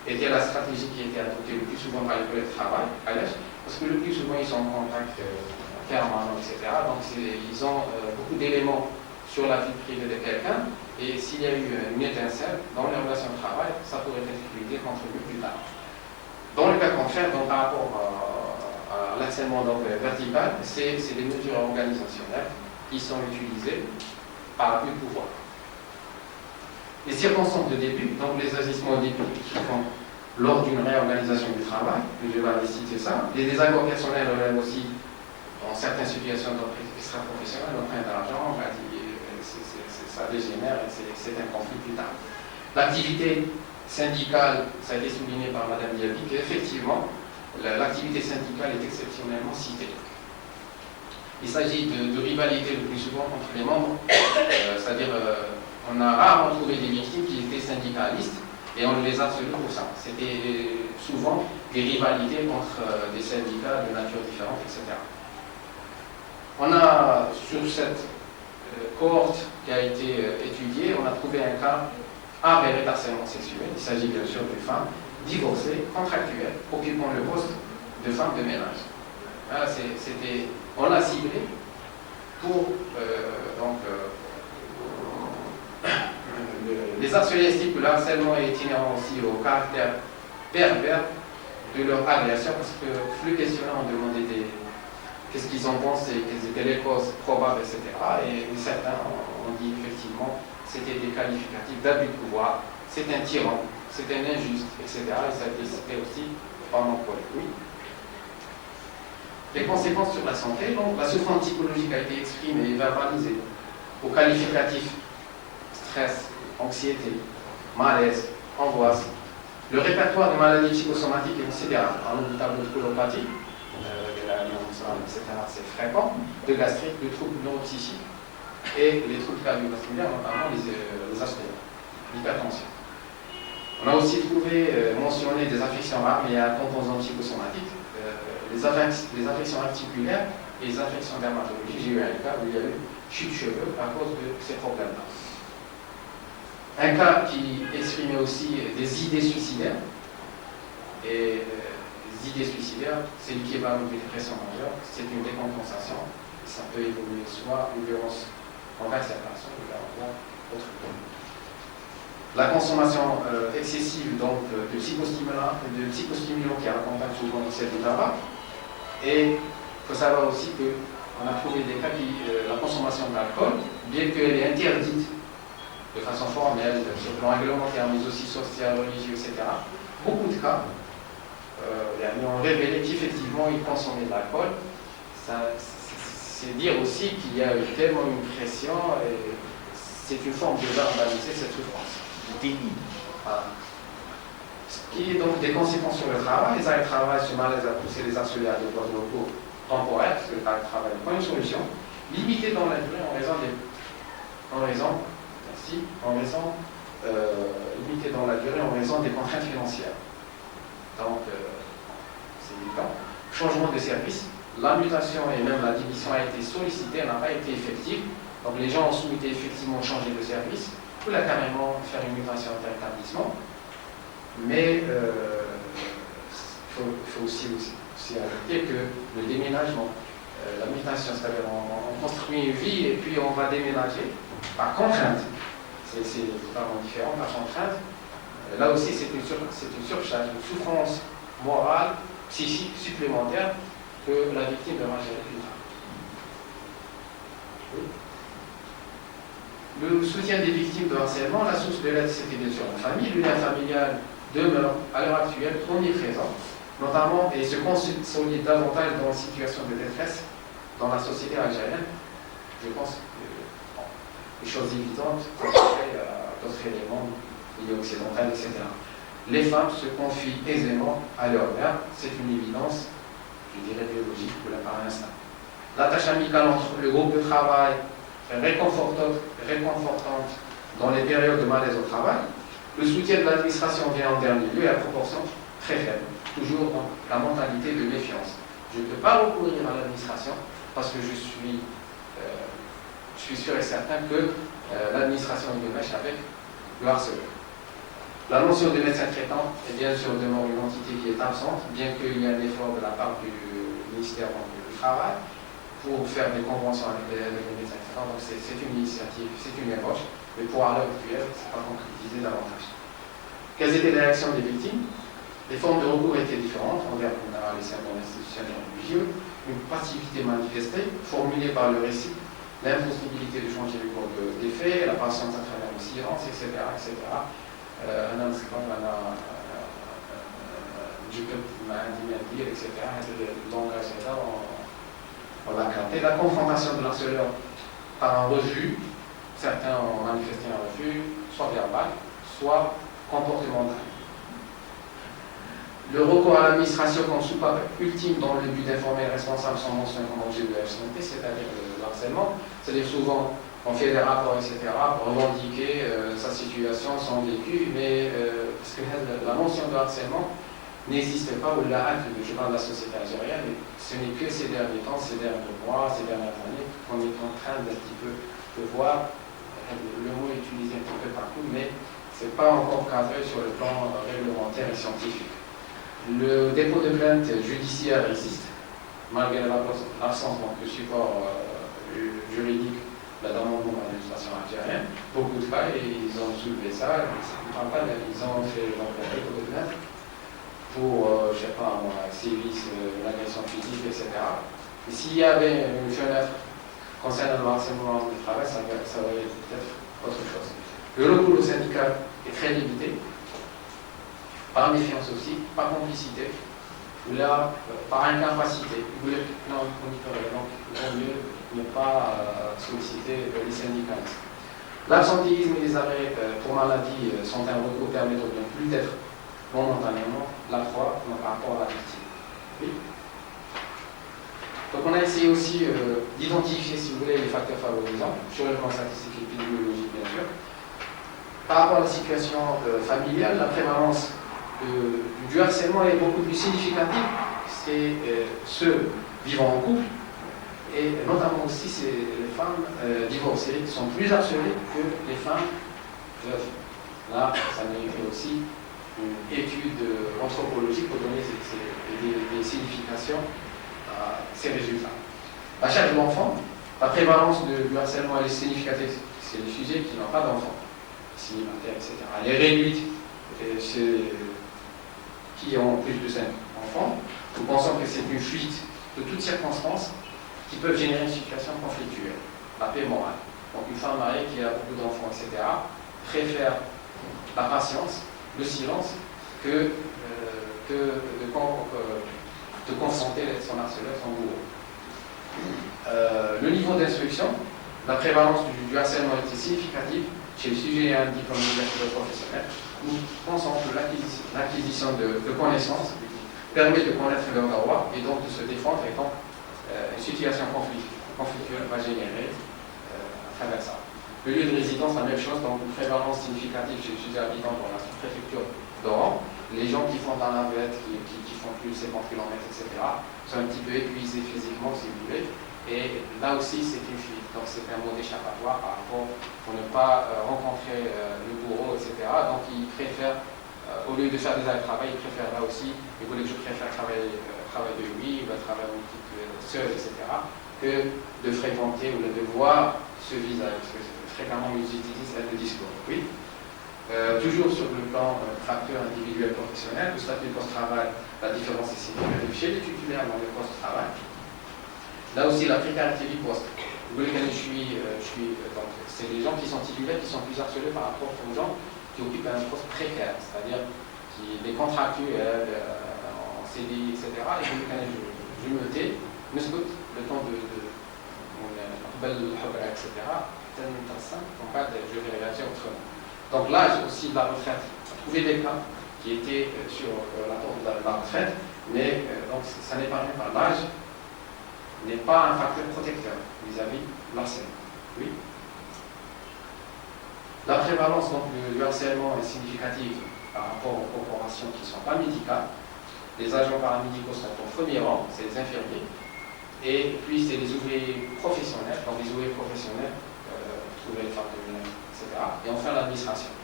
était la stratégie qui était adoptée le plus souvent par les collègues de travail, parce que le plus souvent ils sont en contact permanent, etc. Donc ils ont beaucoup d'éléments sur la vie privée de quelqu'un, et s'il y a eu une étincelle dans les relations de travail, ça pourrait être utilisé contre lui plus tard. Dans le cas contraire, donc, par rapport à l'harcèlement vertical, c'est des mesures organisationnelles qui sont utilisées par l'abus de pouvoir. Les circonstances de début, donc les agissements au début qui font lors d'une réorganisation du travail, je vais citer ça. Les désaccords personnels relèvent aussi dans certaines situations extra-professionnelles, l'emprunt d'argent, ça dégénère et c'est un conflit plus tard. L'activité syndicale, ça a été souligné par Mme Diaby, qu'effectivement, l'activité syndicale est exceptionnellement citée. Il s'agit de rivalité le plus souvent entre les membres, c'est-à-dire on a rarement trouvé des victimes qui étaient syndicalistes et on les harcelait pour ça. C'était souvent des rivalités entre des syndicats de nature différente, etc. On a, sur cette cohorte qui a été étudiée, on a trouvé un cas avéré d'harcèlement sexuel. Il s'agit bien sûr de femmes divorcées, contractuelles, occupant le poste de femme de ménage. Là, on l'a ciblé pour les harcelés estiment que le harcèlement est inhérent aussi au caractère pervers de leur agression, parce que plus questionnants ont demandé qu'est-ce qu'ils en pensaient, quelles étaient les causes probables, etc. Et certains ont dit effectivement c'était des qualificatifs d'abus de pouvoir, c'est un tyran, c'est un injuste, etc. Et ça a été cité aussi par mon collègue. Oui. Les conséquences sur la santé, donc la souffrance psychologique a été exprimée et verbalisée au qualificatif stress, anxiété, malaise, angoisse. Le répertoire de maladies psychosomatiques est considérable. En tableau de colopathie, etc., c'est fréquent, de gastrite, de troubles neuropsychiques et les troubles cardiovasculaires, notamment les HPA, l'hypertension. On a aussi mentionné des affections rares, mais à composants psychosomatiques, les affections articulaires et les affections dermatologiques. J'ai eu un cas où il y a eu chute de cheveux à cause de ces problèmes-là. Un cas qui exprimait aussi des idées suicidaires. Et les idées suicidaires, c'est l'équivalent d'une dépression majeure, c'est une décompensation. Ça peut évoluer soit une violence envers cette personne ou envers autre chose. La consommation excessive donc, de psychostimulants qui accompagnent souvent celle du tabac. Et il faut savoir aussi qu'on a trouvé des cas la consommation d'alcool, bien qu'elle est interdite de façon formelle, sur le plan réglementaire, mais aussi social, religieux, etc. Beaucoup de cas ont révélé qu'effectivement ils consommaient de l'alcool. C'est dire aussi qu'il y a eu tellement une pression, et c'est une forme de verbaliser cette souffrance. Déni. Voilà. Ce qui est donc des conséquences sur le travail. Les arrêts de travail, ce malaise a poussé les harcelés à des postes locaux temporaires, parce que le arrêt de travail n'est pas une solution, limité dans la durée limité dans la durée en raison des contraintes financières. Donc, c'est évident. Changement de service, la mutation et même la division a été sollicitée, n'a pas été effective. Donc, les gens ont souhaité effectivement changer de service, ou là carrément faire une mutation inter-établissement. Mais il faut aussi ajouter que le déménagement, la mutation, c'est-à-dire on construit une vie et puis on va déménager par contrainte. C'est totalement différent par contrainte. Là aussi, c'est une surcharge, une souffrance morale, psychique supplémentaire que la victime devra gérer plus tard. Oui. Le soutien des victimes de harcèlement, la source de l'aide, c'était bien sûr la famille. Le lien familial demeure à l'heure actuelle omniprésent, notamment et se consolide davantage dans une situation de détresse dans la société algérienne. Je pense que les choses évidentes, d'autres éléments liés occidentaux, etc. Les femmes se confient aisément à leur mère, c'est une évidence, je dirais biologique ou par instinct. La tâche amicale entre le groupe de travail réconfortante dans les périodes de malaise au travail. Le soutien de l'administration vient en dernier lieu à proportion très faible, toujours dans la mentalité de méfiance. Je ne peux pas recourir à l'administration parce que je suis sûr et certain que l'administration est de mèche avec le harceleur. La notion de médecin traitant est bien sûr demeure une entité qui est absente, bien qu'il y ait un effort de la part du ministère du Travail pour faire des conventions avec les médecins traitants. Donc c'est une initiative, c'est une ébauche, mais pour à l'heure actuelle, ce n'est pas concrétisé davantage. Quelles étaient les réactions des victimes? Les formes de recours étaient différentes envers les syndromes institutionnels religieux, une passivité manifestée, formulée par le récit, l'impossibilité de changer le cours des faits, la patience à travers le silence, etc. etc. etc. Donc, on l'a capté. La confrontation de l'harceleur par un refus, certains ont manifesté un refus, soit verbal, soit comportemental. Le recours à l'administration comme soupape ultime dans le but d'informer les responsables sans mention comme objet de la FCNT, c'est-à-dire le harcèlement. C'est-à-dire souvent on fait des rapports, etc., pour revendiquer sa situation, son vécu, mais parce que la mention de harcèlement n'existe pas, ou la halte, je parle de la société algérienne, mais ce n'est que ces derniers temps, ces derniers mois, ces dernières années, qu'on est en train d'un petit peu de voir, le mot est utilisé un petit peu partout, mais ce n'est pas encore cadré sur le plan réglementaire et scientifique. Le dépôt de plainte judiciaire existe, malgré l'absence de support juridique de l'amendement de l'administration algérienne. Beaucoup de cas, ils ont soulevé ça, ils ont fait donc, un dépôt de plainte pour, je ne sais pas, sévices, l'agression physique, etc. Et s'il y avait une fenêtre concernant le harcèlement du travail, ça aurait peut-être autre chose. Le recours au syndicat est très limité, par méfiance aussi, par complicité, ou là, par incapacité. Non, on y peut, donc il vaut mieux ne pas solliciter les syndicalistes. L'absentéisme et les arrêts pour maladie sont un recours permettant de ne plus être momentanément la proie par rapport à la victime. Oui. Donc on a essayé aussi d'identifier, si vous voulez, les facteurs favorisants, sur le plan statistique et épidémiologique bien sûr. Par rapport à la situation familiale, la prévalence du harcèlement est beaucoup plus significative. C'est ceux vivant en couple, et notamment aussi c'est les femmes divorcées qui sont plus harcelées que les femmes veuves. Là, ça mérite aussi une étude anthropologique pour donner des significations à ces résultats. La charge de l'enfant, la prévalence du harcèlement elle est significative. C'est les sujets qui n'ont pas d'enfants, célibataires, etc. Elle est réduite chez qui ont plus de 5 enfants. Nous pensons que c'est une fuite de toutes circonstances qui peuvent générer une situation conflictuelle, la paix morale. Donc une femme mariée qui a beaucoup d'enfants, etc., préfère la patience, le silence, que de confronter son harceleur, son bourreau. Le niveau d'instruction, la prévalence du harcèlement était significative chez le sujet ayant un diplôme universitaire professionnel. Nous pensons que l'acquisition de connaissances permet de connaître leurs droits et donc de se défendre, et donc une situation conflictuelle va générer à travers ça. Le lieu de résidence, la même chose, donc une prévalence significative chez les habitants dans la sous-préfecture d'Oran. Les gens qui font dans la navette, qui font plus de 50 km, etc., sont un petit peu épuisés physiquement, si vous voulez. Et là aussi, c'est une fuite. Donc c'est un mot d'échappatoire par rapport pour ne pas rencontrer le bourreau, etc. Donc ils préfèrent, au lieu de faire des arrêts de travail, ils préfèrent là aussi, ils voulaient que je préfère travailler de nuit, travailler seul, etc., que de fréquenter ou de voir ce visage, parce que fréquemment ils utilisent le discours. Oui. Toujours sur le plan facteur individuel professionnel, le statut de post-travail, la différence est significative chez les titulaires dans le post-travail. Là aussi, la précarité du poste. Vous voulez que donc c'est les gens qui sont titulaires qui sont plus harcelés par rapport aux gens qui occupent un poste précaire, c'est-à-dire des contractuels en CDI, etc. Et vous voulez que je me tais, mais le temps de etc. C'est intéressant, donc je vais réagir autrement. Donc l'âge aussi de la retraite. On a trouvé des cas qui étaient sur la porte de la retraite, mais donc ça n'est pas par l'âge, n'est pas un facteur protecteur vis-à-vis de l'harcèlement. Oui. La prévalence donc, du harcèlement est significative par rapport aux corporations qui ne sont pas médicales. Les agents paramédicaux sont au premier rang, c'est les infirmiers. Et puis c'est les ouvriers professionnels, donc les ouvriers professionnels, trouver les femmes de ménage, etc. Et enfin l'administration.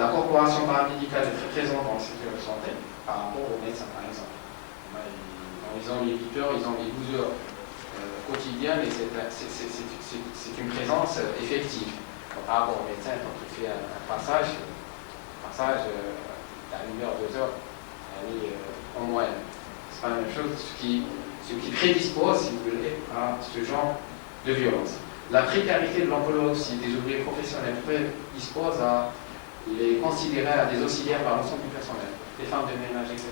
La corporation paramédicale est très présente dans le secteur de santé par rapport aux médecins, par exemple. Ils ont les 8 heures, ils ont les 12 heures quotidiennes, et c'est une présence effective. Donc, par rapport aux médecins, quand il fait un passage à 1 heure, 2 heures, en moyenne. C'est pas la même chose, ce qui prédispose, si vous voulez, à ce genre de violence. La précarité de l'emploi aussi des ouvriers professionnels prédispose à les considérer à des auxiliaires par l'ensemble du personnel, les femmes de ménage, etc.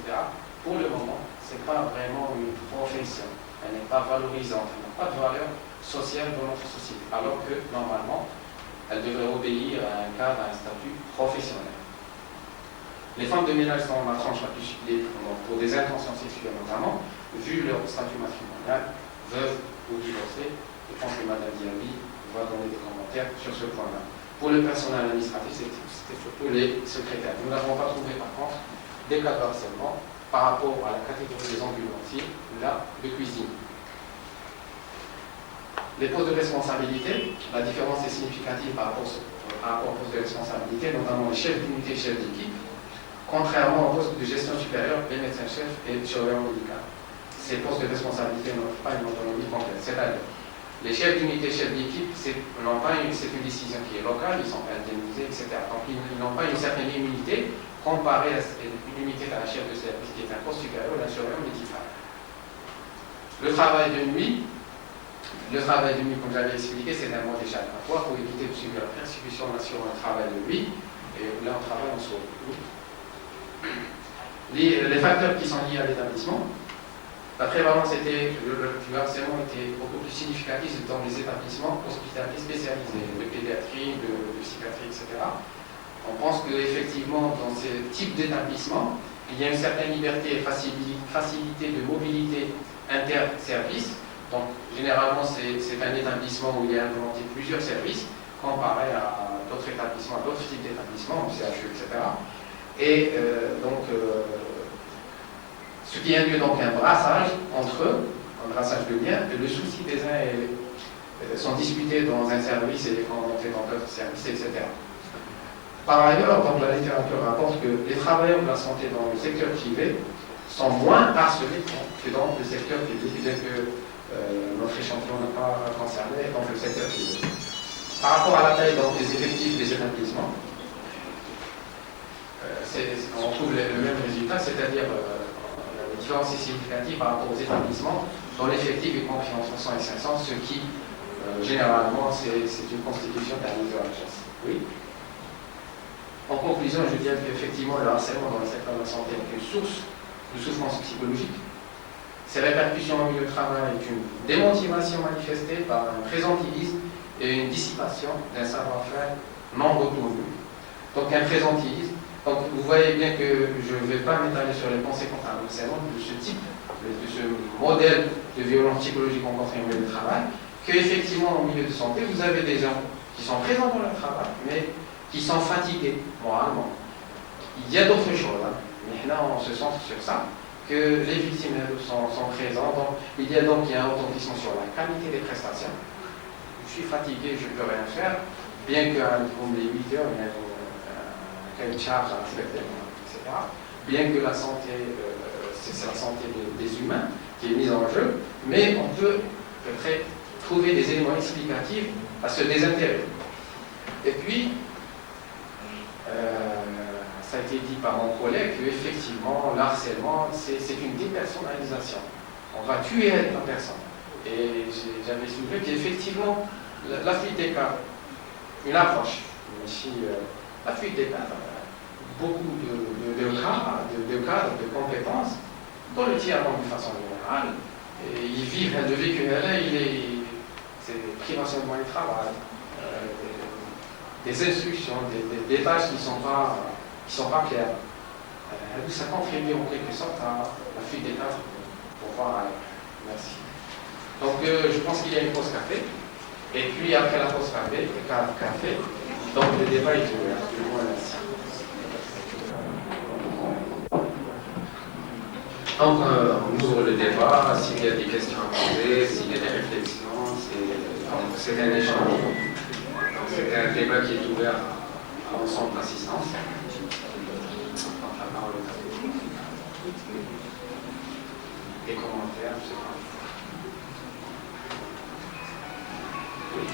Pour le moment, ce n'est pas vraiment une profession, elle n'est pas valorisante, elle n'a pas de valeur sociale dans notre société, alors que normalement, elle devrait obéir à un cadre, à un statut professionnel. Les femmes de ménage sont la tranche la plus libre pour des intentions sexuelles notamment, vu leur statut matrimonial, veuve ou divorcée. Je pense que Mme Diaby va donner des commentaires sur ce point-là. Pour le personnel administratif, c'était surtout les secrétaires. Nous n'avons pas trouvé par contre des cas de harcèlement par rapport à la catégorie des ambulanciers, là, de cuisine. Les postes de responsabilité, la différence est significative par rapport aux postes de responsabilité, notamment les chefs d'unité, chefs d'équipe, contrairement aux postes de gestion supérieure, les médecins-chefs et les surveillants médicaux. Ces postes de responsabilité n'ont pas une autonomie complète. C'est-à-dire, les chefs d'unité, chefs d'équipe, c'est une décision qui est locale, ils sont indemnisés, etc. Donc ils n'ont pas une certaine immunité comparée à une immunité d'un chef de service qui est un poste supérieur d'un surveillant médical. Le travail de nuit, comme j'avais expliqué, c'est un mode échappatoire pour éviter de subir la persécution nationale au travail de nuit, et là on travaille en solo. Les facteurs qui sont liés à l'établissement, la prévalence du harcèlement était beaucoup plus significative dans les établissements hospitaliers spécialisés, de pédiatrie, de psychiatrie, etc. On pense qu'effectivement, dans ce type d'établissement, il y a une certaine liberté et facilité de mobilité inter-services. Donc, généralement, c'est un établissement où il y a implémenté plusieurs services, comparé à d'autres établissements, d'autres types d'établissements, CHU, etc. Et ce qui induit donc un brassage entre eux, un brassage de liens, et le souci des uns sont discutés dans un service et quand on fait dans d'autres services, etc. Par ailleurs, donc, la littérature rapporte que les travailleurs de la santé dans le secteur privé sont moins harcelés que dans le secteur public, bien que notre échantillon n'a pas concerné dans le secteur privé. Par rapport à la taille donc, des effectifs des établissements, on trouve le même résultat, c'est-à-dire la différence est significative par rapport aux établissements dont l'effectif est compris entre 100 et 500, ce qui, généralement, c'est une constitution d'un niveau de richesse. Oui. En conclusion, je dirais qu'effectivement, le harcèlement dans le secteur de la santé est une source de souffrance psychologique. Ses répercussions au milieu de travail est une démotivation manifestée par un présentéisme et une dissipation d'un savoir-faire non retenu. Donc un présentéisme. Donc vous voyez bien que je ne vais pas m'étaler sur les conséquences de ce type, de ce modèle de violence psychologique rencontrée au milieu de travail, qu'effectivement au milieu de santé, vous avez des gens qui sont présents dans leur travail, mais qui sont fatigués moralement. Il y a d'autres choses, hein. Mais là on se centre sur ça, que les victimes sont présentes. Donc, il y a un retentissement sur la qualité des prestations. Je suis fatigué, je ne peux rien faire, bien qu'à les 8 heures, il y a une charge à respecter, etc. Bien que la santé, c'est la santé des humains qui est mise en jeu, mais on peut peut-être trouver des éléments explicatifs à ce désintérêt. Et puis, ça a été dit par mon collègue qu'effectivement, l'harcèlement, c'est une dépersonnalisation. On va tuer la personne. Et j'avais soulevé qu'effectivement, la fuite des cadres, une approche, ici, la fuite des cadres, beaucoup de cadres, de compétences, dans le tiers de façon générale, et ils vivent le vécu là, c'est privation de moyens de travail, des instructions, des tâches qui ne sont pas claires. Ça contribue en quelque sorte à la fuite des cadres pour voir. Merci. Donc je pense qu'il y a une pause café. Et puis après la pause café, donc le débat est ouvert. Je vous remercie. Donc on ouvre le débat, s'il y a des questions à poser, s'il y a des réflexions, c'est un échange. C'est un débat qui est ouvert à l'ensemble d'assistance. Des commentaires, je sais pas. Oui.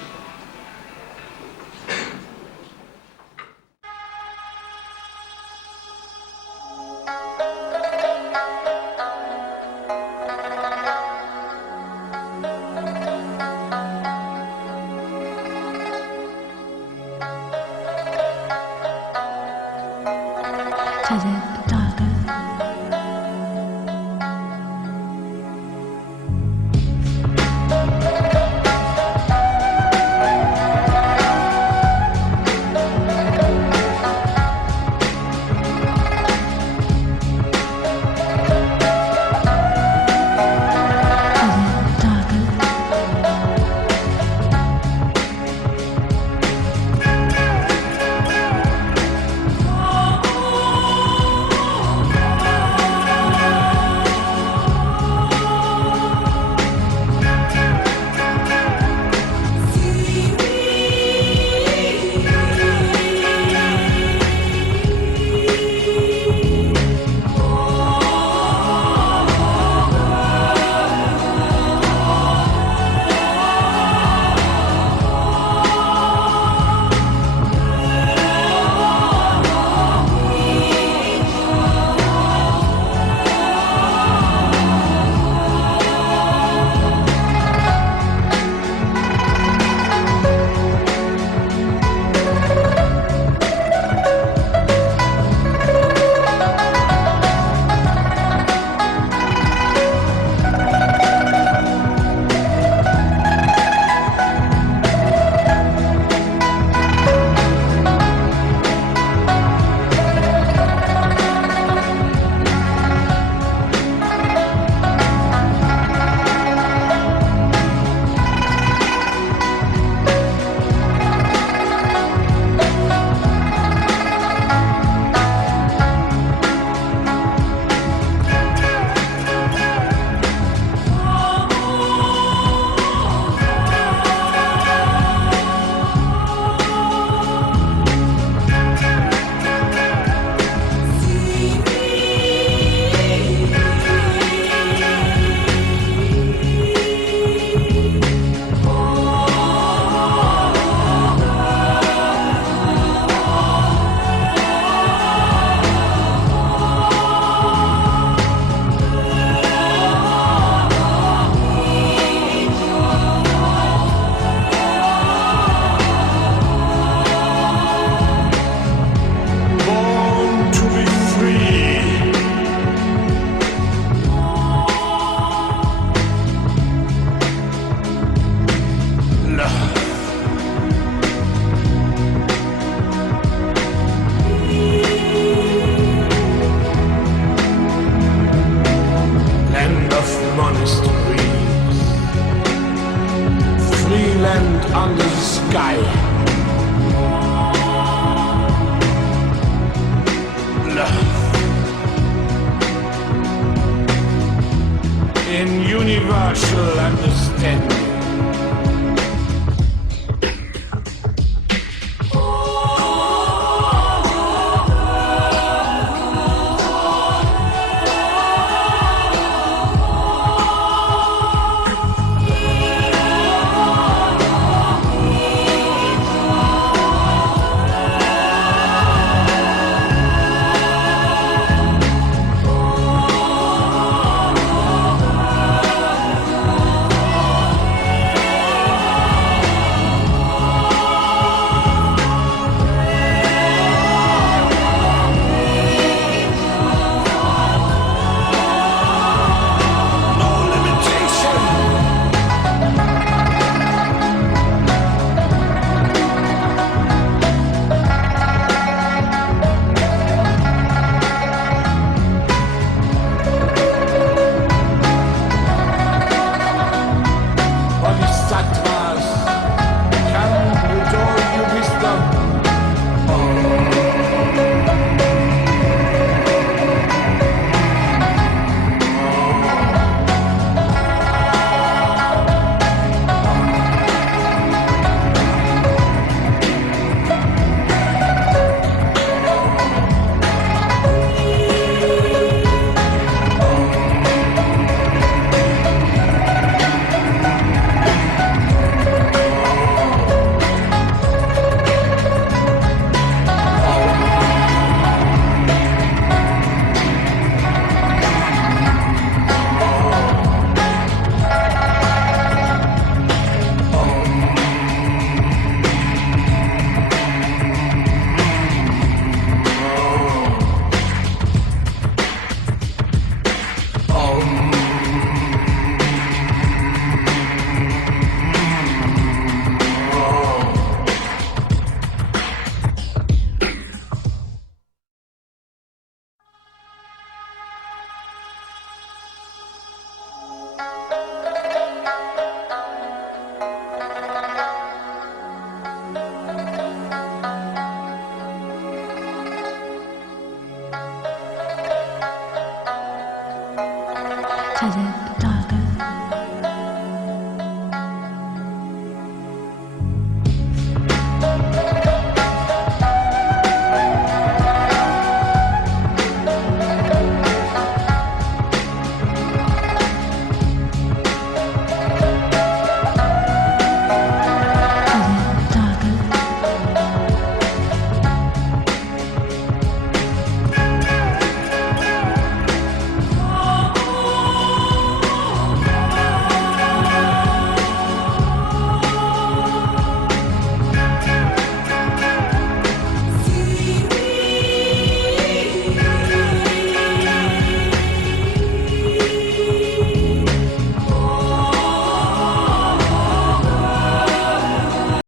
partial understanding.